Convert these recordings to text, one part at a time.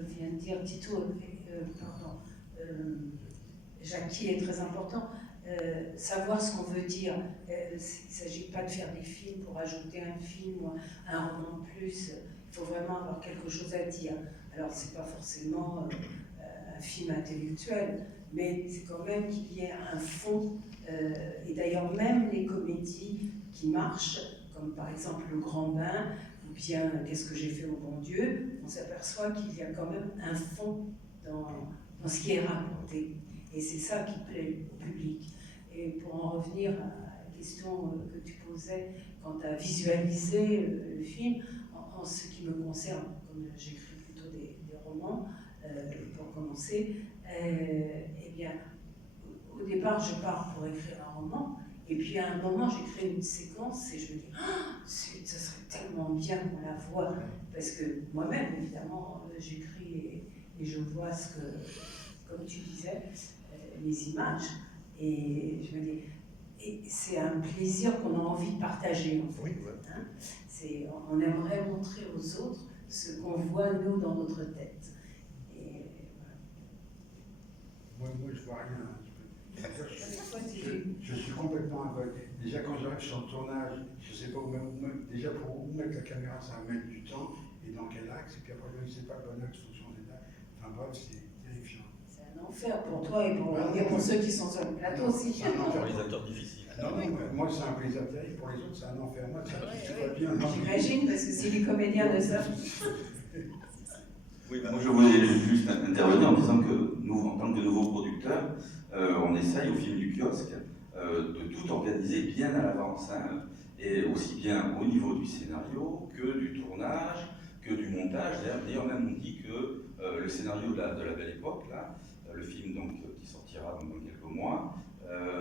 vient de dire Tito, pardon, Jackie est très important. Savoir ce qu'on veut dire. Il ne s'agit pas de faire des films pour ajouter un film ou un roman de plus. Il faut vraiment avoir quelque chose à dire. Alors, ce n'est pas forcément un film intellectuel, mais c'est quand même qu'il y ait un fond. Et d'ailleurs, même les comédies qui marchent, comme par exemple Le Grand Bain, ou bien Qu'est-ce que j'ai fait au bon Dieu, on s'aperçoit qu'il y a quand même un fond dans ce qui est raconté. Et c'est ça qui plaît au public. Et pour en revenir à la question que tu posais quant à visualiser le film, en ce qui me concerne, comme j'écris plutôt des romans, pour commencer, eh bien, au départ, je pars pour écrire un roman, et puis à un moment, j'écris une séquence et je me dis « ça serait tellement bien qu'on la voit », parce que moi-même, évidemment, j'écris et je vois ce que, comme tu disais, les images, et je me dis, et c'est un plaisir qu'on a envie de partager, en fait. Oui, ouais. Hein, on aimerait montrer aux autres ce qu'on voit, nous, dans notre tête. Et voilà. Moi, je vois rien. Je suis complètement aveugle. Déjà, quand j'arrive sur le tournage, je ne sais pas où déjà pour où mettre la caméra, ça va mettre du temps, et dans quel axe, et puis après, je ne sais pas le bon axe, il faut changer d'axe. Enfin bref, c'est terrifiant. C'est un enfer pour toi et pour ceux qui sont sur le plateau aussi. C'est un enfer pour les acteurs difficiles. Non, moi, c'est un plaisir terrible, pour les autres, c'est un enfer. Moi, ça va bien. J'imagine, parce que si les comédiens le savent. Oui, moi je voulais juste intervenir en disant que nous, en tant que nouveaux producteurs, on essaye au film du kiosque de tout organiser bien à l'avance, hein, et aussi bien au niveau du scénario que du tournage, que du montage. D'ailleurs, même on dit que le scénario de la Belle Époque, là, le film donc, qui sortira dans quelques mois,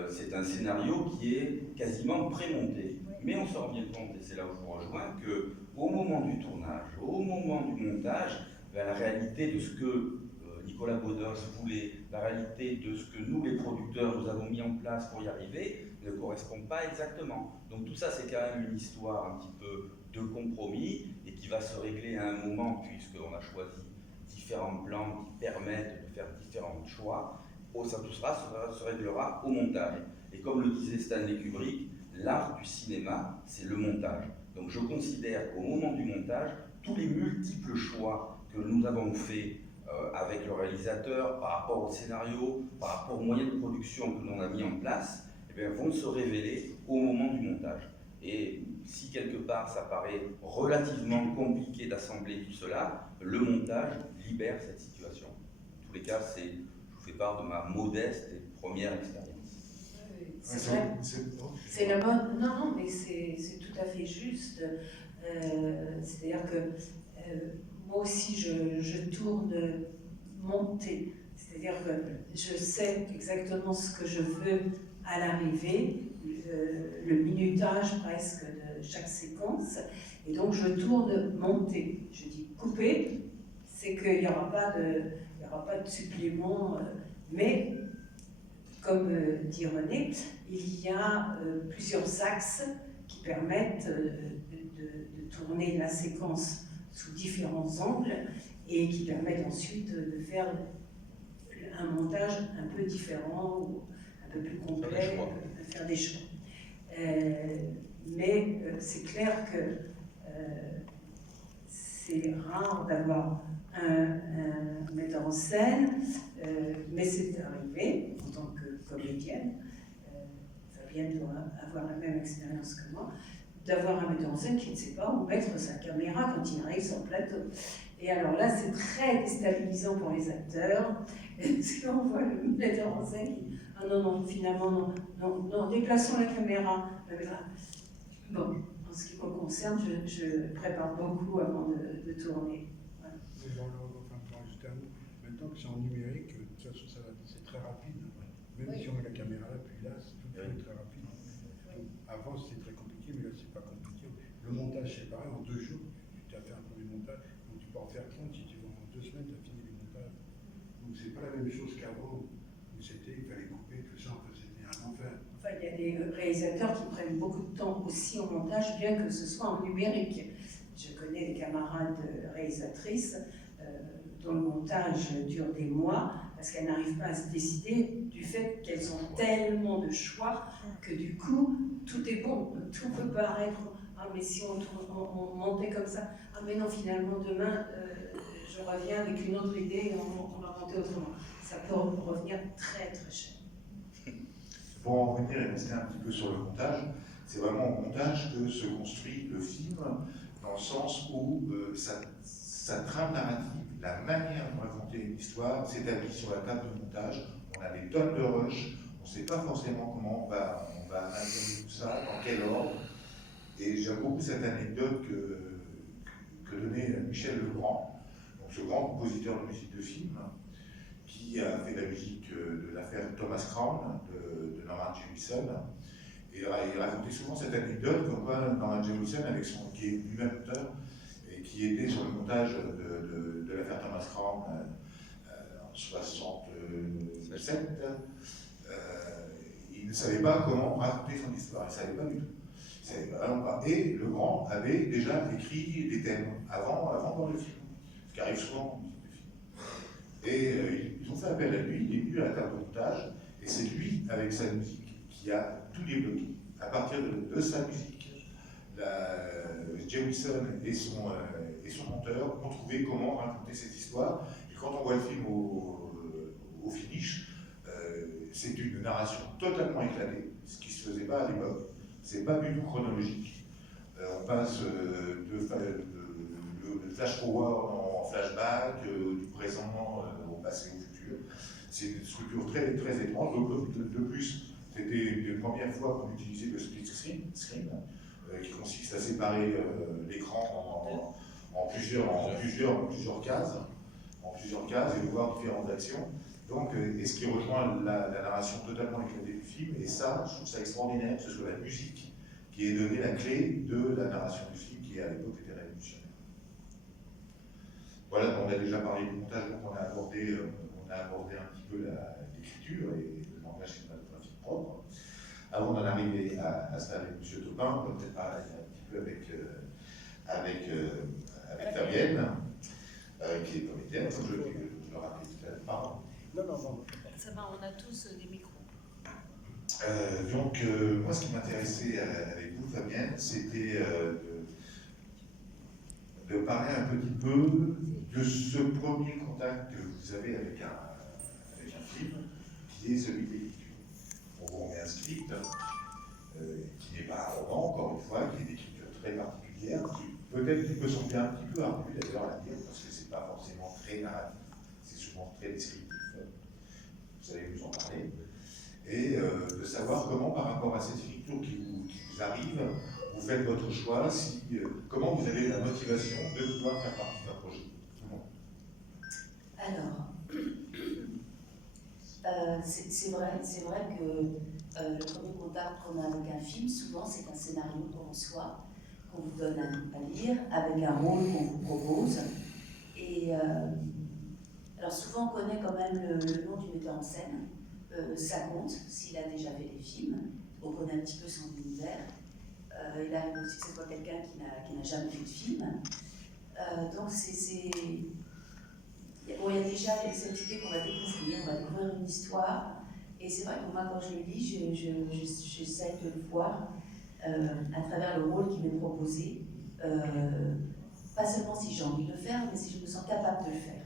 c'est un scénario qui est quasiment prémonté. Mais on se rend bien compte, et c'est là où je vous rejoins, qu'au moment du tournage, au moment du montage, la réalité de ce que Nicolas Bedos voulait, la réalité de ce que nous, les producteurs, nous avons mis en place pour y arriver, ne correspond pas exactement. Donc tout ça, c'est quand même une histoire un petit peu de compromis et qui va se régler à un moment, puisqu'on a choisi différents plans qui permettent de faire différents choix. Tout ça se réglera au montage. Et comme le disait Stanley Kubrick, l'art du cinéma, c'est le montage. Donc je considère qu'au moment du montage, tous les multiples choix que nous avons faits avec le réalisateur, par rapport au scénario, par rapport aux moyens de production que l'on a mis en place, eh bien, vont se révéler au moment du montage. Et si quelque part ça paraît relativement compliqué d'assembler tout cela, le montage libère cette situation. En tous les cas, je vous fais part de ma modeste et première expérience. C'est vrai. C'est la mode. Non, mais c'est tout à fait juste. C'est-à-dire que moi aussi, je tourne montée. C'est-à-dire que je sais exactement ce que je veux à l'arrivée, le minutage presque de chaque séquence, et donc je tourne montée. Je dis couper, c'est qu'il n'y aura pas de supplément, mais comme dit René, il y a plusieurs axes qui permettent de tourner la séquence sous différents angles et qui permettent ensuite de faire un montage un peu différent ou un peu plus complet, de faire des choix. Mais c'est clair que c'est rare d'avoir un metteur en scène, mais c'est arrivé en tant que comédienne. Fabienne doit avoir la même expérience que moi, d'avoir un metteur en scène qui ne sait pas où mettre sa caméra quand il arrive sur le plateau. Et alors là, c'est très déstabilisant pour les acteurs, parce qu'on voit le metteur en scène qui dit « Ah non, finalement, non, déplaçons la caméra. » Bon, en ce qui me concerne, je prépare beaucoup avant de tourner. Voilà. Pour ajouter un mot, maintenant que c'est en numérique, de toute façon, c'est très rapide. Même si on met la caméra là, puis là, c'est tout très rapide. Avant, c'était très compliqué, mais là, c'est pas compliqué. Le montage, c'est pareil, en 2 jours, tu as fait un premier montage, donc tu peux en faire 30, si tu veux, en 2 semaines, tu as fini les montages. Donc c'est pas la même chose qu'avant, où il fallait couper, tout ça, enfin, c'était un enfer. Enfin, il y a des réalisateurs qui prennent beaucoup de temps aussi au montage, bien que ce soit en numérique. Je connais des camarades réalisatrices dont dont le montage dure des mois, parce qu'elles n'arrivent pas à se décider du fait qu'elles ont tellement de choix que du coup, tout est bon. Tout peut paraître, ah mais si on montait comme ça, ah mais non, finalement demain, je reviens avec une autre idée et on va monter autrement. Ça peut revenir très très cher. Pour en revenir et rester un petit peu sur le montage, c'est vraiment au montage que se construit le film, dans le sens où sa trame narrative, la manière de raconter une histoire s'établit sur la table de montage. On a des tonnes de rush, on ne sait pas forcément comment on va intégrer tout ça, dans quel ordre. Et j'aime beaucoup cette anecdote que donnait Michel Legrand, donc ce grand compositeur de musique de film, qui a fait la musique de l'affaire Thomas Crown de Norman Jewison. Et il racontait souvent cette anecdote comme quoi Norman Jewison, qui est lui-même auteur, et qui était sur le montage de l'affaire Thomas Crown en 1967, il ne savait pas comment raconter son histoire, il ne savait pas du tout. Il savait vraiment pas. Et Legrand avait déjà écrit des thèmes avant de voir le film, ce qui arrive souvent en musique de film. Et ils ont fait appel à lui, il est venu à la table de montage, et c'est lui, avec sa musique, qui a tout débloqué. À partir de sa musique, Jewison et son monteur ont trouvé comment raconter cette histoire. Et quand on voit le film au finish, c'est une narration totalement éclatée, ce qui ne se faisait pas à l'époque. C'est pas du tout chronologique. On passe de flash forward en flashback, du présent au passé, au futur. C'est une structure très, très étrange. De plus, c'était une première fois qu'on utilisait le split screen qui consiste à séparer l'écran en plusieurs cases, et de voir différentes actions. Donc, et ce qui rejoint la narration totalement éclatée du film, et ça, je trouve ça extraordinaire, que ce soit la musique qui ait donné la clé de la narration du film, qui à l'époque était révolutionnaire. Voilà, on a déjà parlé du montage, donc on a abordé un petit peu l'écriture et le langage cinématographique propre. Avant d'en arriver à ça avec M. Topin, on va peut-être parler un petit peu avec Fabienne, qui est comédienne, comme je le rappelais tout à l'heure. Pardon. Non. Ça va, on a tous des micros. Donc, moi, ce qui m'intéressait avec vous, Fabienne, c'était de parler un petit peu de ce premier contact que vous avez avec un film, qui est celui de l'écriture. On vous remet un script, qui n'est pas un roman, encore une fois, qui est d'écriture très particulière, qui peut-être qui peut sembler un petit peu ardu d'ailleurs à lire, parce que c'est pas forcément très narratif, c'est souvent très descriptif. Vous allez nous en parler. Et de savoir comment, par rapport à cette écriture qui vous arrive, vous faites votre choix, comment vous avez la motivation de pouvoir faire partie d'un projet. Tout le monde. Alors, c'est vrai que le premier contact qu'on a avec un film, souvent c'est un scénario qu'on reçoit, qu'on vous donne à lire, avec un rôle qu'on vous propose. Et alors souvent on connaît quand même le nom du metteur en scène, ça compte s'il a déjà fait des films, on connaît un petit peu son univers. Il arrive aussi que ce soit quelqu'un qui n'a jamais fait de film. Donc il y a déjà cette idée qu'on va découvrir une histoire. Et c'est vrai que moi, quand je le lis, j'essaie de le voir à travers le rôle qui m'est proposé. Pas seulement si j'ai envie de le faire, mais si je me sens capable de le faire.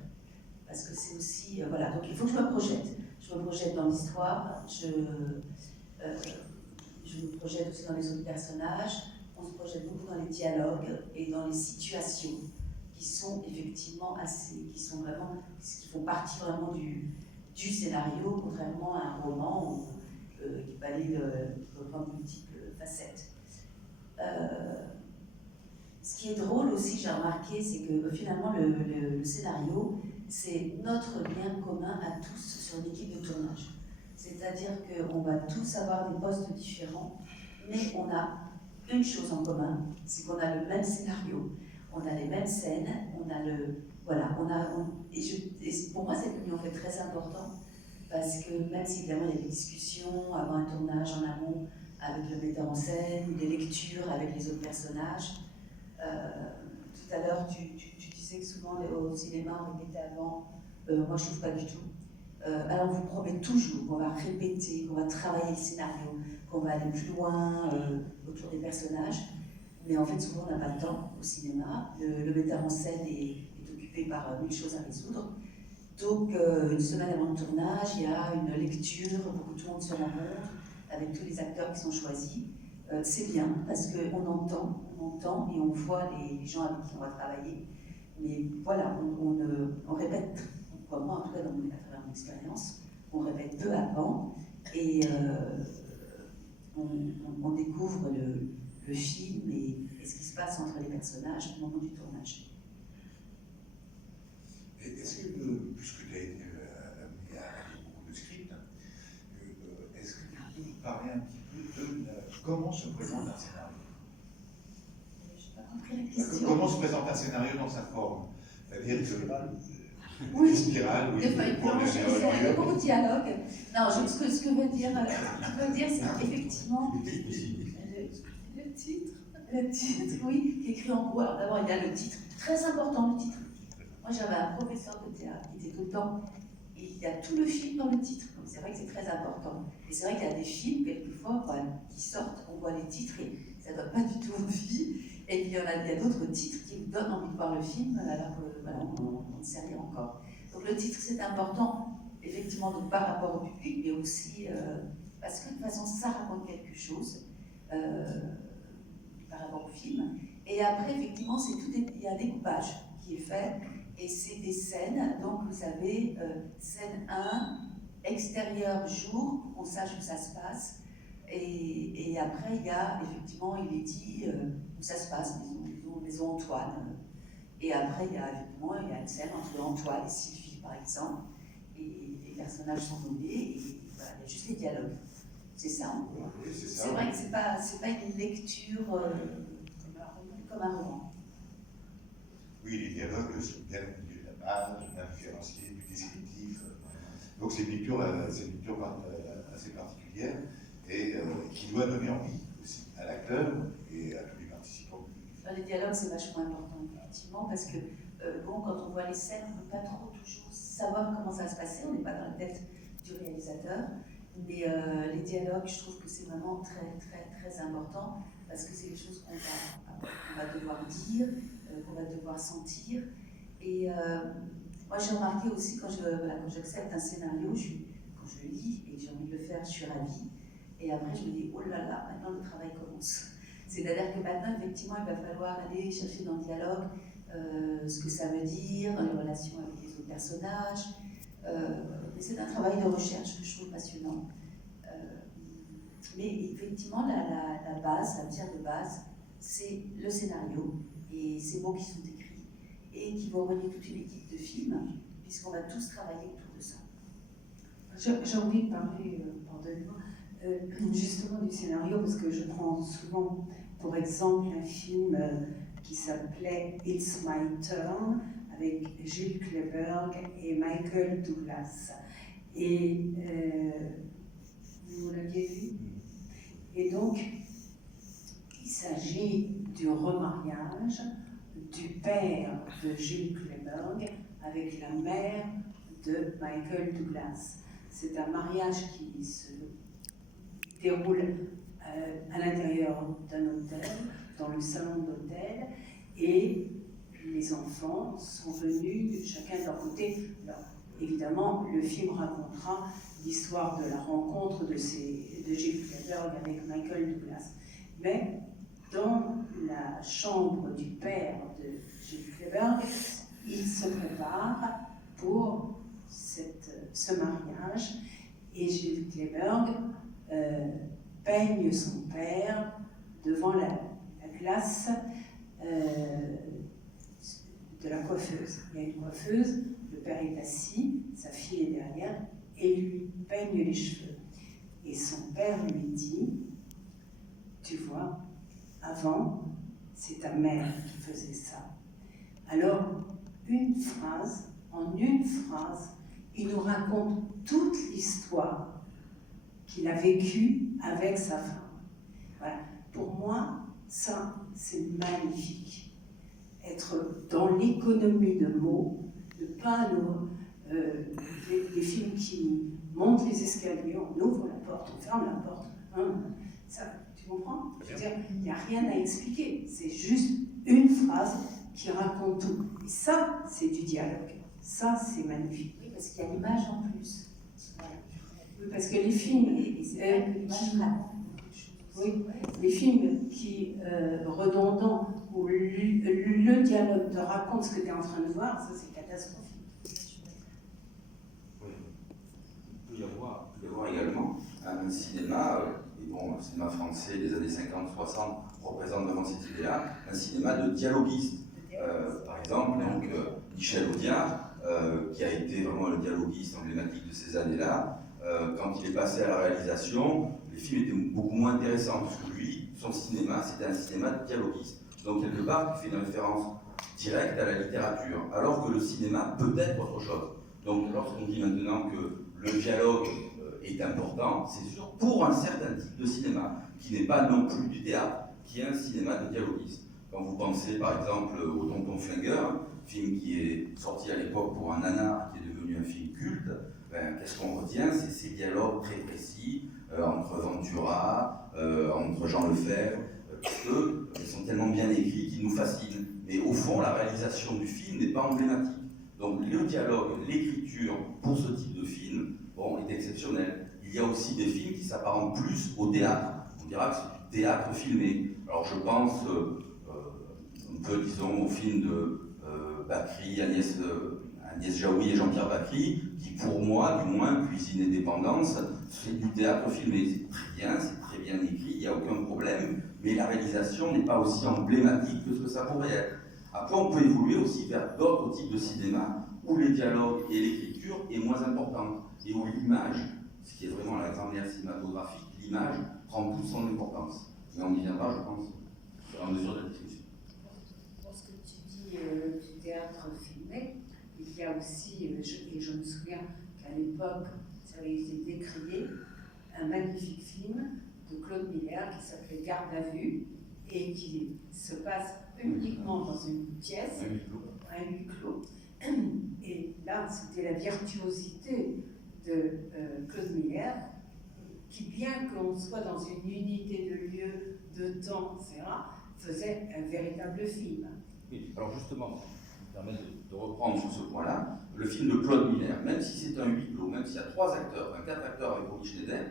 Parce que c'est aussi... voilà, donc il faut que je me projette. Je me projette dans l'histoire, je me projette aussi dans les autres personnages, on se projette beaucoup dans les dialogues et dans les situations qui sont effectivement qui font partie vraiment du scénario, contrairement à un roman qui balaye reprendre multiples facettes. Ce qui est drôle aussi, j'ai remarqué, c'est que finalement le scénario, c'est notre bien commun à tous sur l'équipe de tournage. C'est-à-dire qu'on va tous avoir des postes différents, mais on a une chose en commun, c'est qu'on a le même scénario, on a les mêmes scènes, et pour moi cette union est très importante, parce que même si évidemment il y a des discussions avant un tournage en amont avec le metteur en scène, ou des lectures avec les autres personnages, tout à l'heure tu disais disais que souvent au cinéma, on répétait avant. Moi, je trouve pas du tout. Alors, on vous promet toujours qu'on va répéter, qu'on va travailler le scénario, qu'on va aller plus loin autour des personnages. Mais en fait, souvent, on n'a pas le temps au cinéma. Le metteur en scène est occupé par 1000 choses à résoudre. Donc, une semaine avant le tournage, il y a une lecture pour que tout le monde se rencontre avec tous les acteurs qui sont choisis. C'est bien parce qu'on entend et on voit les gens avec qui on va travailler. Mais voilà, on répète, moi en tout cas dans mon expérience, on répète peu avant et on découvre le film et ce qui se passe entre les personnages au moment du tournage. Est-ce que, puisque tu as été amené à lire beaucoup de scripts, est-ce que tu peux nous parler un petit peu de comment se présente un scénario? Je n'ai pas compris la question. Comment se présente un scénario dans sa forme? C'est-à-dire que oui, spirale, oui, des feuilles blanches, il y a beaucoup de dialogue. Non, ce que veut dire, c'est qu'effectivement, le titre, oui, qui est écrit en gros. Alors d'abord, il y a le titre, très important le titre. Moi, j'avais un professeur de théâtre qui était tout le temps, et il y a tout le film dans le titre. Donc c'est vrai que c'est très important. Et c'est vrai qu'il y a des films, quelquefois, qui sortent, on voit les titres et ça ne donne pas du tout envie. Et puis il y a d'autres titres qui vous donnent envie de voir le film, alors que voilà, on ne sait rien encore. Donc le titre, c'est important, effectivement, donc, par rapport au public, mais aussi parce que de toute façon, ça raconte quelque chose par rapport au film. Et après, effectivement, il y a un découpage qui est fait, et c'est des scènes. Donc vous avez scène 1, extérieur, jour, pour qu'on sache où ça se passe. Et après, il y a, effectivement, il est dit où ça se passe, maison Antoine. Et après, il y a une scène entre Antoine et Sylvie, par exemple. Et les personnages sont nommés, et voilà, il y a juste les dialogues. C'est ça, en gros. Oui, c'est vrai que c'est pas une lecture comme un roman. Oui, les dialogues sont bien au milieu de la page, bien différenciés du descriptif. Donc c'est une lecture assez particulière et qui doit donner envie aussi à l'acteur et à tous les participants. Les dialogues, c'est vachement important, effectivement, parce que quand on voit les scènes, on ne peut pas trop toujours savoir comment ça va se passer, on n'est pas dans la tête du réalisateur. Mais les dialogues, je trouve que c'est vraiment très, très, très important, parce que c'est les choses qu'on va devoir dire, qu'on va devoir sentir. Et moi, j'ai remarqué aussi, quand j'accepte un scénario, quand je le lis et que j'ai envie de le faire, je suis ravie. Et après, je me dis, oh là là, maintenant le travail commence. C'est-à-dire que maintenant, effectivement, il va falloir aller chercher dans le dialogue ce que ça veut dire, dans les relations avec les autres personnages. Mais c'est un travail de recherche que je trouve passionnant. Mais effectivement, la base, la pierre de base, c'est le scénario et ces mots qui sont écrits et qui vont relier toute une équipe de films, puisqu'on va tous travailler autour de ça. J'ai envie de parler, pardonnez-moi, justement du scénario, parce que je prends souvent, pour exemple, un film qui s'appelait It's My Turn, avec Jules Kleberg et Michael Douglas. Et vous l'aviez vu? Et donc, il s'agit du remariage du père de Jules Kleberg avec la mère de Michael Douglas. C'est un mariage qui se déroule à l'intérieur d'un hôtel, dans le salon d'hôtel, et les enfants sont venus chacun de leur côté. Alors, évidemment, le film racontera l'histoire de la rencontre de Jules Kleberg avec Michael Douglas. Mais dans la chambre du père de Jules Kleberg, il se prépare pour ce mariage, et Jules Kleberg peigne son père devant la glace de la coiffeuse. Il y a une coiffeuse, le père est assis, sa fille est derrière, et lui peigne les cheveux. Et son père lui dit, tu vois, avant, c'est ta mère qui faisait ça. Alors, en une phrase, il nous raconte toute l'histoire qu'il a vécue avec sa femme. Voilà. Pour moi, ça, c'est magnifique. être dans l'économie de mots, de pas nous des films qui montent les escaliers, on ouvre la porte, on ferme la porte. Hein, ça, tu comprends? Je veux dire, il n'y a rien à expliquer. C'est juste une phrase qui raconte tout. Et ça, c'est du dialogue. Ça, c'est magnifique. Oui, parce qu'il y a l'image en plus. Voilà. Oui, parce que les films, Et c'est vrai que l'image raconte beaucoup de choses. oui, les films qui redondants où le dialogue te raconte ce que tu es en train de voir, ça c'est catastrophique. Oui. Il peut y avoir également un cinéma, et bon, le cinéma français des années 50-60 représente vraiment cet idée-là, un cinéma de dialoguiste. Par exemple, donc, Michel Audiard, qui a été vraiment le dialoguiste emblématique de ces années-là, quand il est passé à la réalisation, les films étaient beaucoup moins intéressants, parce que lui, son cinéma, c'était un cinéma de dialoguiste. Donc, quelque part, il fait une référence directe à la littérature, alors que le cinéma peut être autre chose. Donc, lorsqu'on dit maintenant que le dialogue est important, c'est sûr, pour un certain type de cinéma, qui n'est pas non plus du théâtre, qui est un cinéma de dialoguiste. Quand vous pensez, par exemple, au Tonton Flingueur, film qui est sorti à l'époque pour un nanar, qui est devenu un film culte, ben, qu'est-ce qu'on retient? C'est ces dialogues très précis entre Ventura, entre Jean Lefebvre, parce qu'ils sont tellement bien écrits qu'ils nous fascinent. Mais au fond, la réalisation du film n'est pas emblématique. Donc le dialogue, l'écriture pour ce type de film, bon, est exceptionnel. Il y a aussi des films qui s'apparentent plus au théâtre. On dira que c'est du théâtre filmé. Alors je pense un peu, disons, au film de Bacri, Agnès Jaoui et Jean-Pierre Bacri, qui pour moi, du moins, Cuisine et Dépendance, c'est du théâtre filmé. C'est très bien, c'est très bien écrit, il n'y a aucun problème, mais la réalisation n'est pas aussi emblématique que ce que ça pourrait être. Après, on peut évoluer aussi vers d'autres types de cinéma, où les dialogues et l'écriture est moins importante, et où l'image, ce qui est vraiment la grammaire cinématographique, l'image prend toute son importance. Mais on y viendra, je pense, au fur et à mesure de la discussion. Pour ce que tu dis du théâtre filmé, il y a aussi, et je me souviens qu'à l'époque, ça avait été décrié, un magnifique film de Claude Miller qui s'appelait Garde à vue et qui se passe uniquement dans une pièce, un huis clos. Et là, c'était la virtuosité de Claude Miller, qui, bien qu'on soit dans une unité de lieu, de temps, etc., faisait un véritable film. Oui, alors justement, ça me permet de reprendre sur ce point-là, le film de Claude Miller, même si c'est un huis clos, même s'il y a 3 acteurs, 4 acteurs avec Romy Schneider,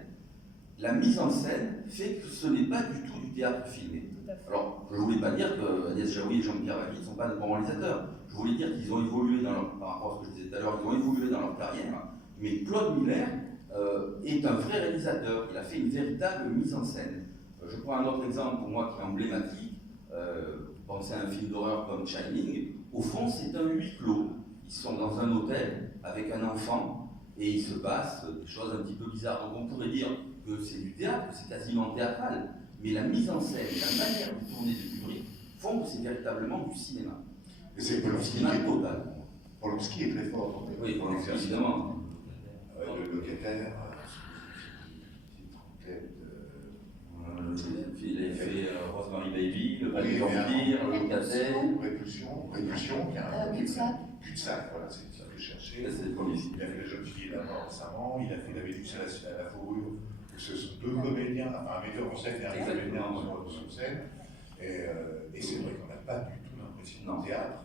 la mise en scène fait que ce n'est pas du tout du théâtre filmé. Alors, je ne voulais pas dire que Agnès Jaoui et Jean-Pierre Bacri ne sont pas de bons réalisateurs. Je voulais dire qu'ils ont évolué dans leur, par rapport à ce que je disais tout à l'heure, ils ont évolué dans leur carrière, mais Claude Miller est un vrai réalisateur. Il a fait une véritable mise en scène. Je prends un autre exemple pour moi qui est emblématique. Pensez à un film d'horreur comme Shining. Au fond, c'est un huis clos. Ils sont dans un hôtel avec un enfant et il se passe des choses un petit peu bizarres. Donc on pourrait dire que c'est du théâtre, que c'est quasiment théâtral. Mais la mise en scène, la manière de tourner du public font que c'est véritablement du cinéma. Et c'est Polanski cinéma total. Polanski est très fort. Oui, Polanski, évidemment. Le locataire, Il a fait Rosemary Baby, Le Palais des Vampires, Le Locataire. Répulsion, qui a un Cul-de-sac. Cul-de-sac, voilà, c'est ça que je cherchais. C'est le premier film. Il a fait La jeune fille et la mort récemment, il a fait La Vénus à la fourrure, où ce sont 2 comédiens, enfin un metteur en scène et un comédien sur scène. Et c'est vrai qu'on n'a pas du tout l'impression de théâtre.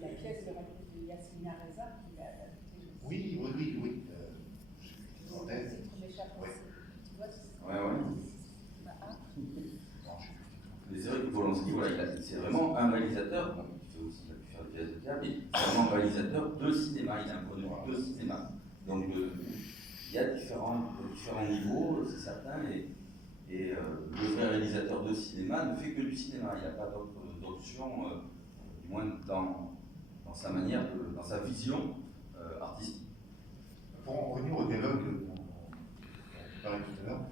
La pièce de Yasmina Reza, qui a adapté. Oui. En tête. Ouais. Mais c'est vrai que Polanski, voilà, c'est vraiment un réalisateur, bon, il fait aussi faire des pièces de théâtre, mais c'est vraiment un réalisateur de cinéma, il a un point de vue de cinéma. Donc il y a différents niveaux, c'est certain, et le vrai réalisateur de cinéma ne fait que du cinéma, il n'y a pas d'option, du moins dans sa manière, dans sa vision artistique. Pour en revenir au dialogue dont on parlait tout à l'heure,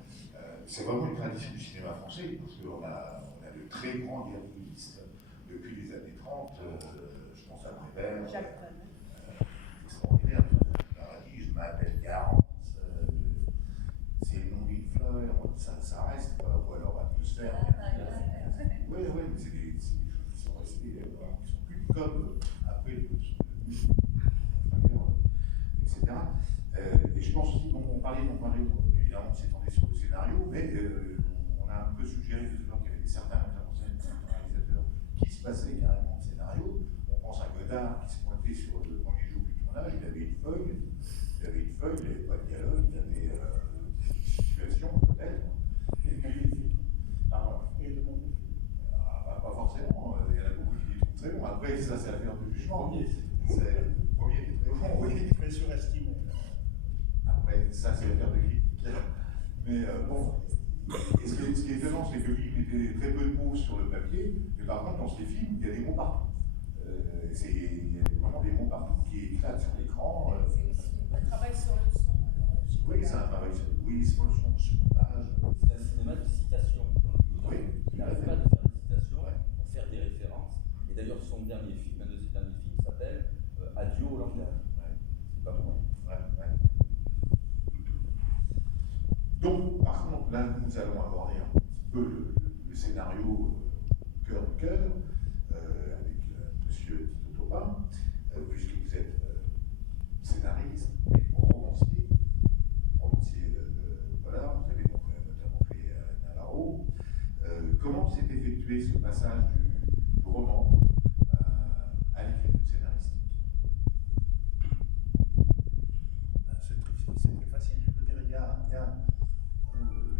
c'est vraiment une tradition du cinéma français, parce qu'on a de très grands dialoguistes depuis les années 30, je pense à Prévert, extraordinaire, Paradis, je m'appelle Garance, c'est le nom d'une fleur, ça reste, ou alors Atmosphère. Oui, mais c'est des choses qui sont restées, qui sont etc. Et je pense aussi, on parlait évidemment, on s'étendait sur le scénario, mais on a un peu suggéré tout à l'heure qu'il y avait certains metteurs en scène, certains réalisateurs qui se passaient carrément de scénario. On pense à Godard qui se pointait sur le premier jour du tournage, il avait une feuille, il n'avait pas de dialogue, il avait une situation peut-être. Pardon. Pas forcément, il y en a beaucoup qui les trouvent très bons. Après, ça, c'est affaire de jugement. Le premier était très bon, oui. Très surestimé. Après, ça, c'est affaire de critique. Mais bon, et ce qui est étonnant, c'est que lui, il mettait très peu de mots sur le papier, mais par contre, dans ces films, il y a des mots partout. Il y a vraiment des mots partout qui éclatent sur l'écran. C'est aussi un travail sur le son. Oui, c'est un travail sur le son, sur le montage. C'est un cinéma de citation. Oui. Il n'arrête pas de faire des citations pour faire des références. Et d'ailleurs, son dernier film, un de ses derniers films, s'appelle Adieu au langage. C'est pas pour rien. Donc, par contre, là, nous allons aborder un petit peu le scénario cœur de cœur avec Monsieur Tito Topin, puisque vous êtes scénariste, mais romancier voilà, vous avez donc notamment fait Nalaro. Comment s'est effectué ce passage du roman à l'écriture scénaristique? C'est très facile, je veux dire,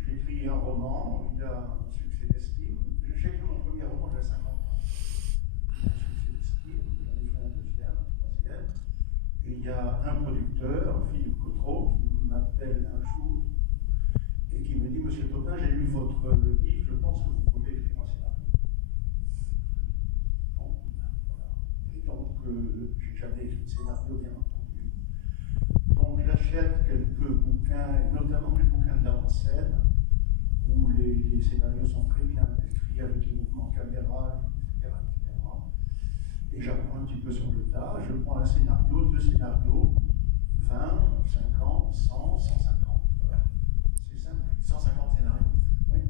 j'ai écrit un roman, il a un succès d'estime. J'ai écrit mon premier roman, j'avais 50 ans. Un succès d'estime, j'en ai fait un deuxième, un troisième. Et il y a un producteur, Philippe Cotreau, qui m'appelle un jour et qui me dit: Monsieur Topin, j'ai lu votre livre, je pense que vous pouvez écrire un scénario. Bon, voilà. Et donc, j'ai jamais écrit de scénario, bien entendu. Donc j'achète quelques bouquins, et notamment les bouquins de la en scène, où les scénarios sont très bien décrits avec les mouvements de caméra, etc., etc. Et j'apprends un petit peu sur le tas. Je prends un scénario, deux scénarios, 20, 50, 100, 150. Voilà. C'est simple. 150 scénarios. Oui.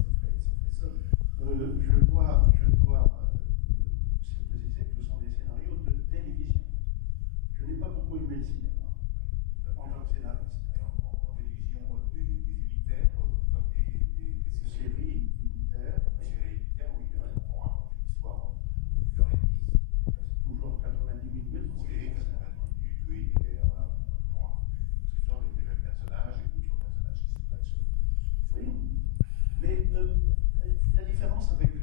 Ça fait ça. Je dois préciser que ce sont des scénarios de télévision. Je n'ai pas beaucoup aimé le cinéma en tant que scénariste. En télévision, des unitaires, comme des Séries unitaires, Des séries unitaires, oui, on raconte une histoire en 1h30. toujours 90 minutes. Oui, 90 minutes, oui, et on raconte une histoire avec les mêmes personnages et d'autres personnages qui se prennent sur le. Oui. Mais la différence avec le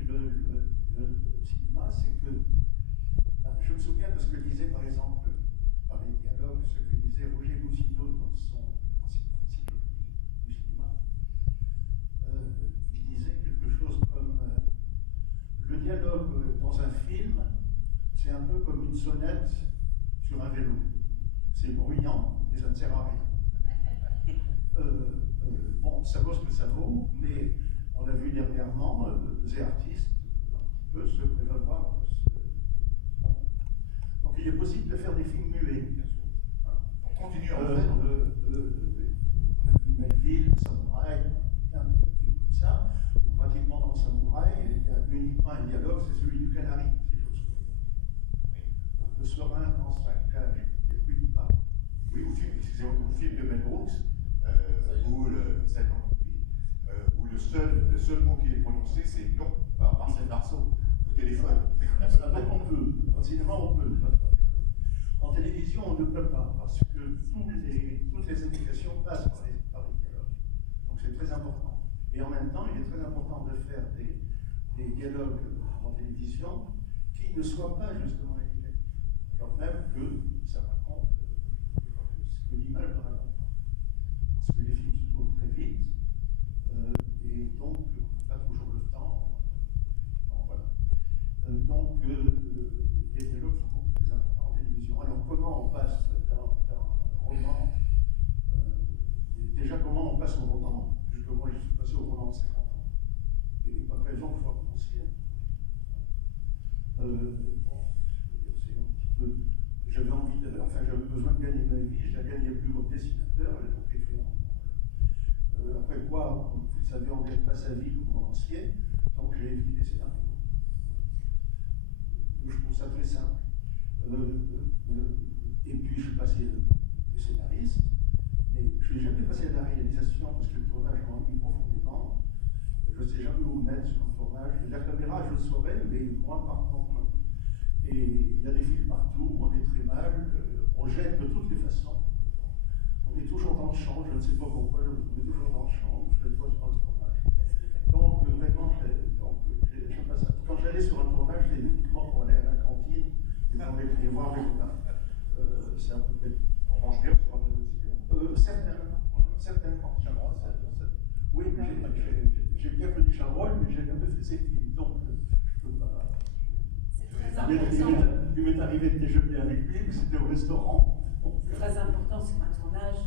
cinéma, c'est que je me souviens de ce que disait, par exemple, par les dialogues, ce que disait Roger Boussineau dans son encyclopédie du cinéma. Il disait quelque chose comme le dialogue dans un film, c'est un peu comme une sonnette sur un vélo. C'est bruyant, mais ça ne sert à rien. Bon, ça vaut ce que ça vaut, mais on a vu dernièrement des artistes un petit peu se prévaloir. Donc il est possible de faire des films muets, bien sûr. On continue en On fait. a vu Melville, Samouraï, plein de films comme ça, où pratiquement dans Samouraï, il y a uniquement un dialogue, c'est celui du canari, si j'ose dire. Le serein dans sa cage, il n'y a plus de part. Oui, au film de Mel Brooks, où le seul mot qui est prononcé, c'est non par Marcel Marceau au téléphone. Donc on peut, en cinéma on peut. En télévision on ne peut pas, parce que toutes les indications passent par les dialogues. Donc c'est très important. Et en même temps, il est très important de faire des dialogues en télévision qui ne soient pas justement écrits. Alors même que ça raconte ce que l'image ne raconte pas. Parce que les films se tournent très vite, et donc on n'a pas toujours le temps. Bon, voilà. Donc les dialogues sont beaucoup plus importants en télévision. Alors comment on passe d'un roman, déjà comment on passe au roman, puisque moi je suis passé au roman de 50 ans. Il n'y a pas de raison qu'il faut recommencer. Bon, c'est un petit peu. J'avais besoin de gagner ma vie, je la gagnais plus comme dessinateur, j'ai donc écrit un roman. Après quoi, vous le savez, on ne gagne pas sa vie comme romancier, donc j'ai écrit des scénarios. Je trouve ça très simple. Et puis puis je suis passé de scénariste, mais je n'ai jamais passé à la réalisation parce que le tournage m'ennuie profondément. Je ne sais jamais où me mettre sur un tournage. La caméra, je le saurais, mais moi, par contre, et il y a des fils partout, on est très mal, on jette de toutes les façons. On est toujours dans le champ, je ne sais pas pourquoi, je me trouvais toujours dans le champ, je ne fois sur un tournage. Donc, vraiment, j'aime pas ça. Quand j'allais sur un tournage, c'était uniquement pour aller à la cantine et voir mes copains. C'est un peu bête. On mange bien sur un plateau de cinéma. Certainement. Oui, mais j'ai bien connu Chabrol, mais j'ai jamais fait ses films, donc je peux pas. C'est très important. Il m'est arrivé de déjeuner avec lui, mais c'était au restaurant. C'est très important sur un tournage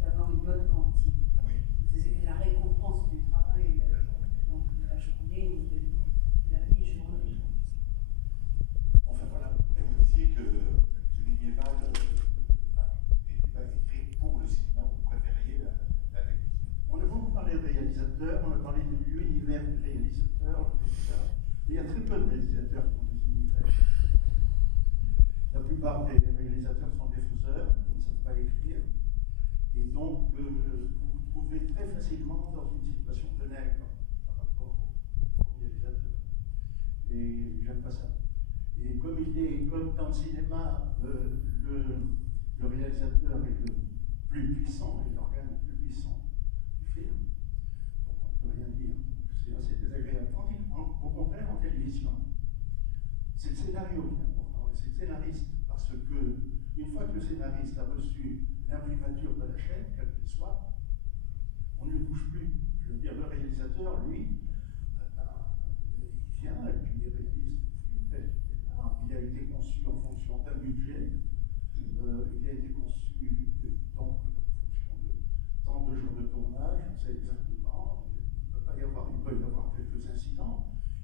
d'avoir une bonne cantine. C'est la récompense du travail donc de la journée ou de la mi-journée. Enfin voilà. Et vous disiez que vous n'ayez pas écrit pour le cinéma, vous préfériez la télévision. On a beaucoup parlé de réalisateurs, on a parlé de l'univers du réalisateur, etc. Il y a très peu de réalisateurs qui ont des univers. La plupart des réalisateurs sont des faiseurs, qui ne savent pas écrire. Et donc, vous vous trouvez très facilement dans une situation de nègre par rapport au réalisateur. Et j'aime pas ça. Et comme dans le cinéma, le réalisateur est le plus puissant, et l'organe le plus puissant du film, donc on ne peut rien dire. C'est assez désagréable. Au contraire, en télévision, c'est le scénario qui est important, et c'est le scénariste, parce que une fois que le scénariste a reçu l'imprimature de la chaîne, quelle qu'elle soit, on ne le bouge plus. Je veux dire, le réalisateur, lui, il vient et puis il réalise le film tel qu'il est là. Il a été conçu en fonction d'un budget, il a été conçu donc en fonction de tant de jours de tournage, on sait exactement. Il peut y avoir quelques incidents,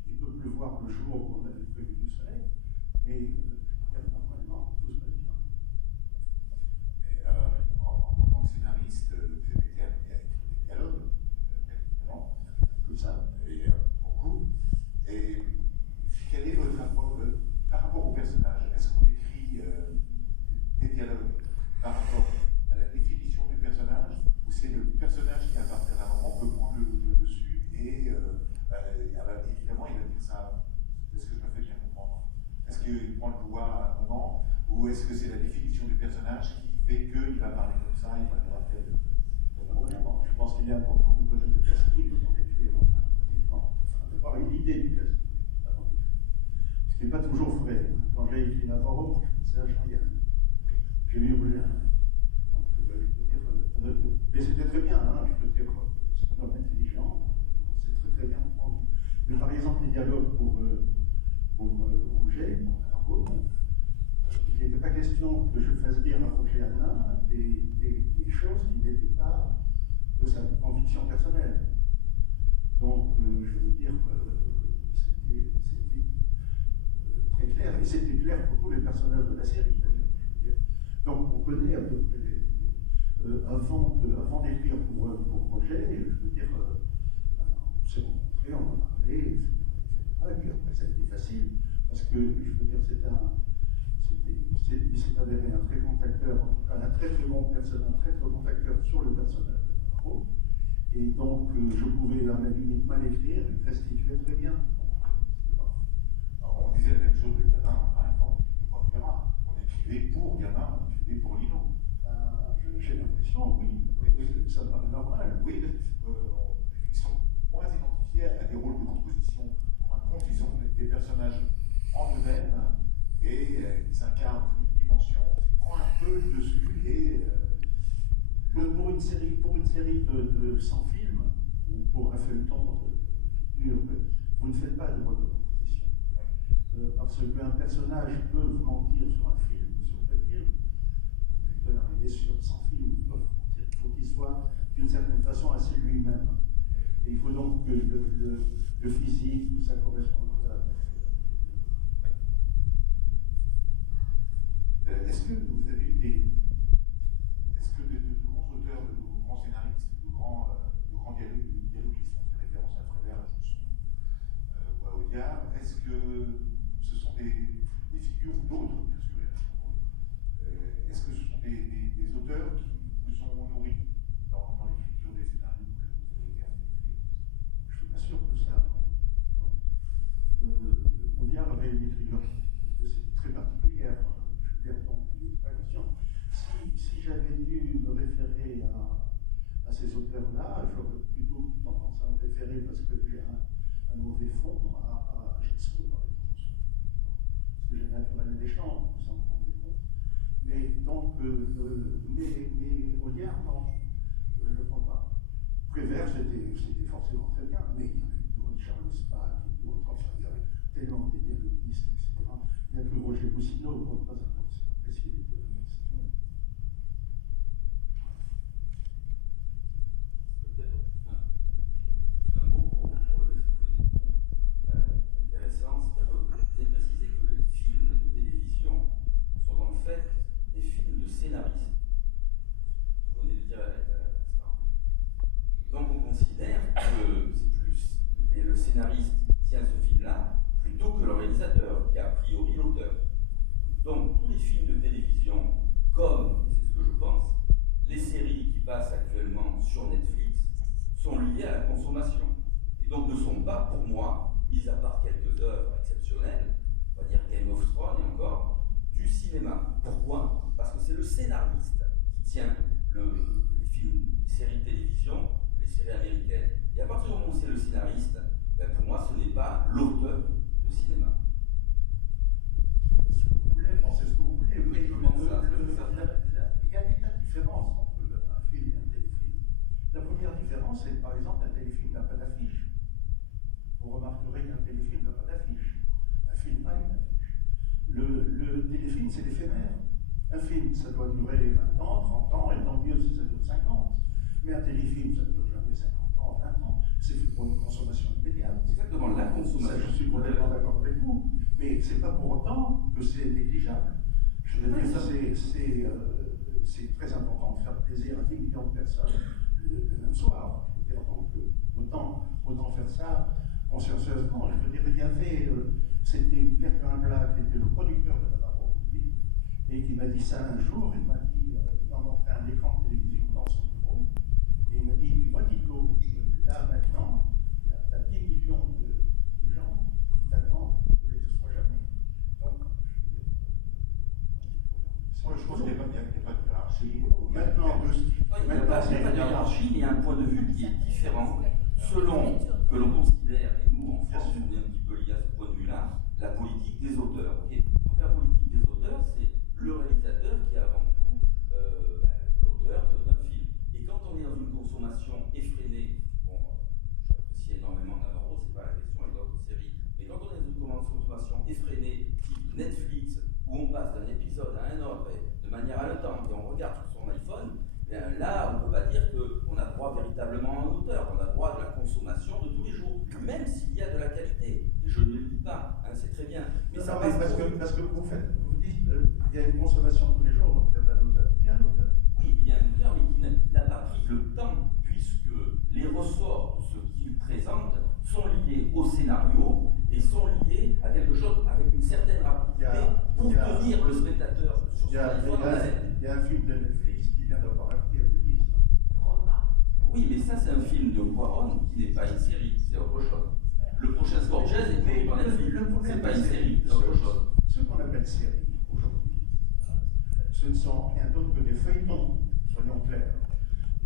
il peut pleuvoir le jour où on a prévu du soleil, mais normalement, tout se passe bien. Mais en tant que scénariste, vous avez été amené à écrire des dialogues, évidemment, Tout ça. et beaucoup. Et quel est votre rapport par rapport au personnage? Est-ce qu'on écrit des dialogues par rapport à la définition du personnage, ou c'est le personnage qui, à partir d'un moment, peut prendre le dessus et évidemment, il va dire ça? Est-ce que je me fais bien comprendre? Est-ce qu'il prend le pouvoir à un moment, ou est-ce que c'est la définition du personnage qui fait qu'il va parler comme ça, il va avoir tel... Je pense qu'il est important de connaître le casting avant d'écrire, pratiquement. D'avoir une idée du casting avant d'écrire. Ce qui n'est pas toujours vrai. Quand j'ai écrit Navarro, je pensais à Jean-Yann. J'ai eu Brulin. Donc, je peux dire, mais c'était très bien, hein, je peux dire, c'est un homme intelligent, c'est très très bien entendu. Mais par exemple, les dialogues pour Roger, pour Navarro, il n'était pas question que je fasse dire à Roger Hanin des choses qui n'étaient pas de sa conviction personnelle. Donc, je veux dire, c'était très clair, et c'était clair pour tous les personnages de la série, d'ailleurs. Donc, on connaît à peu près, avant d'écrire pour Roger, je veux dire, on s'est rencontrés, on en a parlé, etc., etc. Et puis après, ça a été facile, parce que, je veux dire, il s'est avéré un très grand acteur, en tout cas un très très bon acteur sur le personnage de Navarro. Et donc, je pouvais à la limite mal écrire, il restituait très bien. Alors, on disait la même chose de Gabin, par exemple, de Verra. On écrivait pour Gabin, on écrivait pour Lino. J'ai l'impression, oui, ça me paraît normal. Oui, ils sont moins identifiés à des rôles de composition. En fin de compte, ils ont des personnages en eux-mêmes et ils incarnent une dimension qui prend un peu le dessus et pour une série de 100 films, ou pour un feuilleton dur, vous ne faites pas de rôle de composition. Parce qu'un personnage peut vous mentir sur un film ou sur deux films. Un acteur est sur 100 films, il faut qu'il soit d'une certaine façon assez lui-même. Et il faut donc que le physique, tout ça corresponde à ça. Est-ce que vous avez eu est-ce que de grands auteurs, de grands scénaristes, de grands dialoguistes, on fait référence à Prévert, à Jousson ou à Audiard, est-ce que ce sont des figures ou d'autres, bien sûr, des auteurs qui vous ont nourri dans l'écriture des scénarios que vous avez écrits. Je suis pas sûr que ça. Audiard avait une écriture très particulière. Je veux dire, donc, il n'est pas conscient. Si j'avais dû me référer à ces auteurs-là, j'aurais plutôt tendance à me référer, parce que j'ai un mauvais fond, à Jackson, par exemple. Parce que j'ai naturel des champs, vous en rendez compte. Mais donc, mais Audiard, non, je ne crois pas. Prévert, c'était forcément très bien, mais il y en a eu d'autres, Charles Spaak et d'autres, enfin, il y avait tellement des dialoguistes, etc. Il n'y a que Roger Boussineau pour ne pas apprécier les dialoguistes. Peut-être un mot pour relever ce que vous venez de dire, qui est intéressant, c'est-à-dire que vous avez précisé que les films de télévision sont en fait des films de scénaristes. Vous venez de dire à l'instant. Donc on considère que c'est plus le scénariste qui tient ce film-là plutôt que le réalisateur, qui est a priori l'auteur. Donc tous les films de télévision, comme, et c'est ce que je pense, les séries qui passent actuellement sur Netflix, sont liées à la consommation. Et donc ne sont pas, pour moi, mis à part quelques œuvres exceptionnelles, on va dire Game of Thrones et encore, du cinéma. Pourquoi? Parce que c'est le scénariste qui tient les films, les séries de télévision, les séries américaines. Et à partir du moment où c'est le scénariste, ben pour moi ce n'est pas l'auteur de cinéma. Ce que vous voulez, pensez ce que vous voulez, mais Je pense ça, il y a des tas de différences entre un film et un téléfilm. La première différence, c'est par exemple un téléfilm n'a pas d'affiche. Vous remarquerez qu'un téléfilm n'a pas d'affiche. Un film a une affiche. Le téléfilm, c'est éphémère. Un film, ça doit durer 20 ans, 30 ans, et tant mieux si ça dure 50. Mais un téléfilm, ça ne dure jamais 50 ans, 20 ans. C'est fait pour une consommation immédiate. Exactement, la consommation. Ça, je suis complètement d'accord avec vous. Mais ce n'est pas pour autant que c'est négligeable. Je veux dire, c'est très important de faire plaisir à 10 millions de personnes le même soir. Je veux dire, donc, autant faire ça consciencieusement. Je veux dire, il y avait, c'était Pierre Grimblat qui était le producteur de Navarro, lui, et qui m'a dit ça un jour. Il m'a dit, il m'a montré un écran de télévision dans son bureau, et il m'a dit, tu vois, Tito, là maintenant, il y a 10 millions de gens qui t'attendent de ne soit jamais. Donc, Moi, je pense qu'il n'y a pas de hiérarchie. maintenant, Il n'y a pas de hiérarchie, mais il y a un point de vue qui est différent selon que l'on considère, et nous en France, on est un petit peu lié à ce point de vue-là, la politique des auteurs. Okay, donc la politique des auteurs, c'est le réalisateur qui est avant tout l'auteur d'un film. Et quand on est dans une consommation effrénée, bon, j'apprécie énormément Navarro, c'est pas la question, et d'autres séries, mais quand on est dans une consommation effrénée, type Netflix, où on passe d'un épisode à un autre, et de manière haletante, et on regarde sur son iPhone, bien là, on ne peut pas dire qu'on a droit véritablement à un auteur, on a droit à de la consommation de tous les jours, même s'il y a de la qualité. Et je ne le dis pas, hein, c'est très bien. Mais non, ça mais passe parce que vous dites, il y a une consommation tous les jours, donc il y a un auteur. Il y a un auteur. Oui, il y a un auteur, mais qui n'a pas pris le temps, puisque les ressorts de ce qu'il présente sont liés au scénario et sont liés à quelque chose avec une certaine rapidité pour tenir le spectateur sur son iPhone. Il y a un film de Netflix qui vient d'avoir acquis à Venise. Roma. Oui, mais ça, c'est un film de Cuarón qui n'est pas une série, c'est autre chose. Le prochain Scorsese est produit par Netflix, c'est pas une série, c'est autre chose. Ce qu'on appelle série aujourd'hui, ce ne sont rien d'autre que des feuilletons, soyons clairs.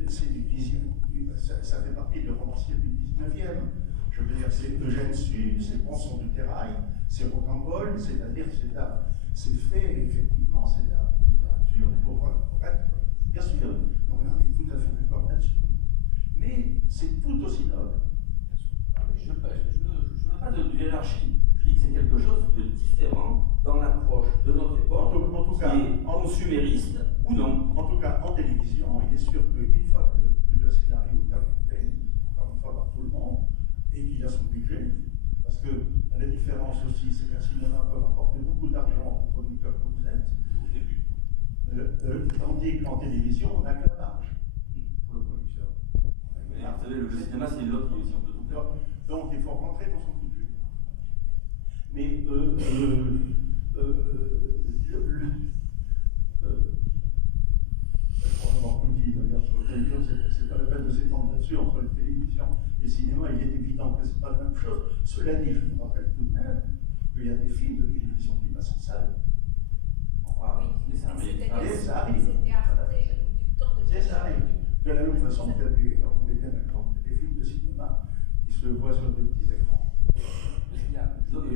C'est du 10e, ça fait partie de romanciers du 19e. Je veux dire, c'est Eugène Sue, c'est Ponson du Terrail, c'est Rocambole, c'est-à-dire c'est fait, effectivement, c'est de la littérature pour être, bien sûr, donc on est tout à fait d'accord là-dessus. Mais c'est tout aussi noble. Je ne veux pas de hiérarchie. Je dis que c'est quelque chose de différent dans l'approche de notre époque, En tout cas, qui est consumériste ou non. En tout cas, en télévision, il est sûr qu'une fois que le scénario est approuvé, encore une fois par tout le monde, et qu'il a son budget, parce que la différence aussi, c'est qu'un cinéma peut rapporter beaucoup d'argent aux producteurs que vous êtes, Au début. tandis qu'en télévision, on n'a que la marge pour le producteur. Mais vous savez, le cinéma, c'est une autre émission de tout faire. Donc, il faut rentrer dans son budget. Mais sur la télévision, c'est pas la peine de s'étendre là-dessus. Entre la télévision et le cinéma, il est évident que c'est pas la même chose. Cela dit, je me rappelle tout de même qu'il y a des films de télévision qui passent en salle. Oui, Et ça arrive. C'était Arte du temps de Et ça arrive. De la même façon qu'il y a des, on est bien d'accord, des films de cinéma qui se voient sur des petits écrans. Et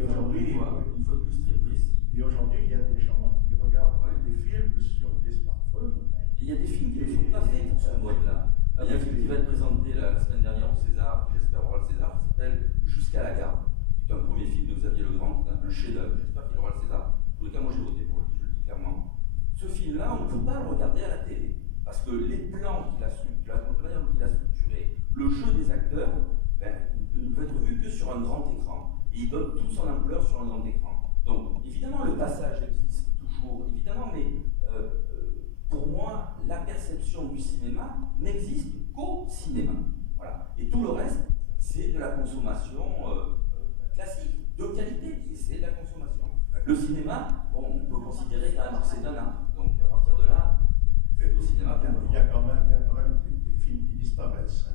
aujourd'hui, une fois de plus très précis. Et aujourd'hui, il y a des gens qui regardent des films sur des smartphones. Et il y a des films qui ne sont pas faits pour ce mode-là. Il y a un film qui va être présenté la semaine dernière au César, j'espère aura le César, qui s'appelle Jusqu'à la gare. C'est un premier film de Xavier Legrand, un chef-d'œuvre. J'espère qu'il aura le César. En tout cas, moi j'ai voté pour lui, je le dis clairement. Ce film-là, on ne peut pas le regarder à la télé. Parce que les plans qu'il a structurés, la manière dont il a structuré, le jeu des acteurs, il ne peut être vu que sur un grand écran. Et il donne toute son ampleur sur un grand écran. Donc, évidemment, le passage existe toujours, évidemment, mais pour moi, la perception du cinéma n'existe qu'au cinéma. Voilà. Et tout le reste, c'est de la consommation classique, de qualité, et c'est de la consommation. Le cinéma, bon, on peut considérer quand même que c'est un art. Donc, à partir de là, c'est au cinéma. Il y a quand même des films qui disparaissent.